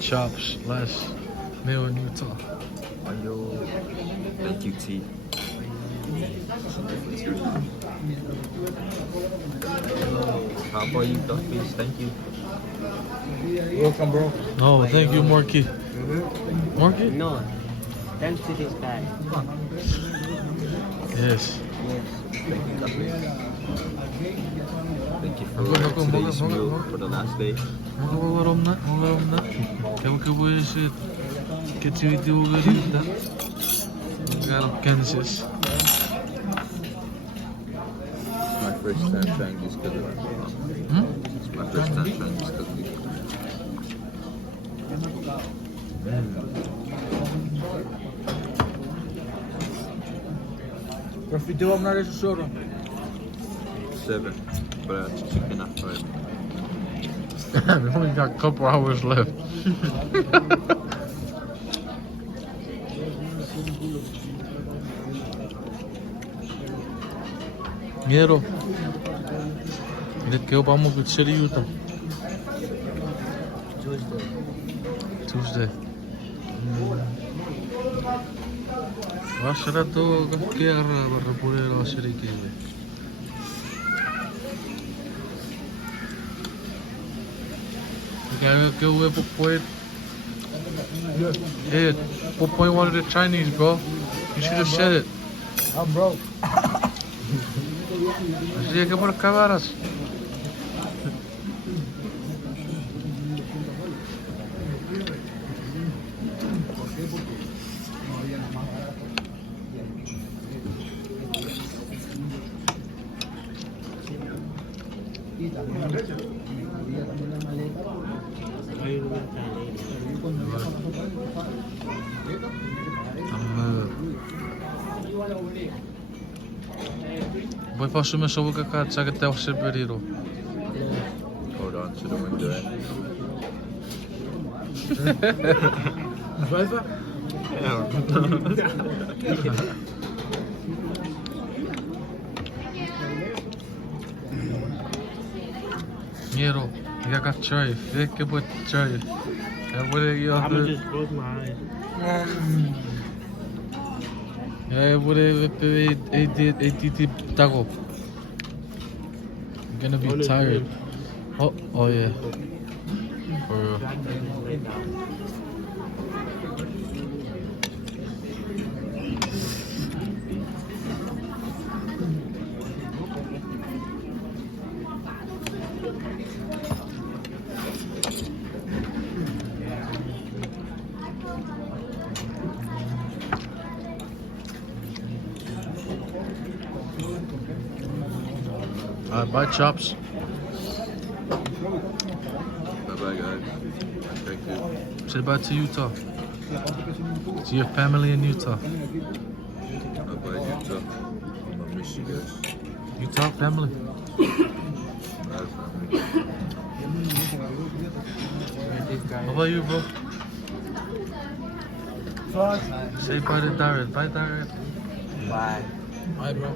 chopz, last meal in Utah. Ayo. Thank you, T. How about you, Duffy's? Thank you. Welcome, bro. Oh, thank you, Morki. Morki? No, thanks to this guy. Yes. Thank you, Duffy. Thank you for today's meal for the last day. Onlar olma. Kavga bu işi kötü video görüyoruz da. Garip kendisiz. It's my first time trying this cookie. It's my first time trying this cookie. Profiteu am n-are și soră. 7, but I had chicken at 5. We only got a couple hours left. Miero. Cred că eu am o cere Utah. Tuesday. Vasara to chiar răpune la șeriche. Că we Popoy. Hey, Popoy wanted a Chinese, bro. You should have said it. I'm broke. Así que por acabaras. Voi posso me solo cacar, sai que até o serveriro. Hold on to the window. Vai, vai. Miero, я как чай, веки будет чай. Я буду I'm gonna just close my eyes. я буду эти таго. I'm gonna be tired. Oh yeah. For real. Bye, chopz. Bye-bye, guys. Thank you. Say bye to Utah. To your family in Utah. Bye-bye, Utah. I miss you guys. Utah family. Bye, family. How about you, bro? Fuck. Say bye to Darren. Bye, Darren. Bye. Bye, bro.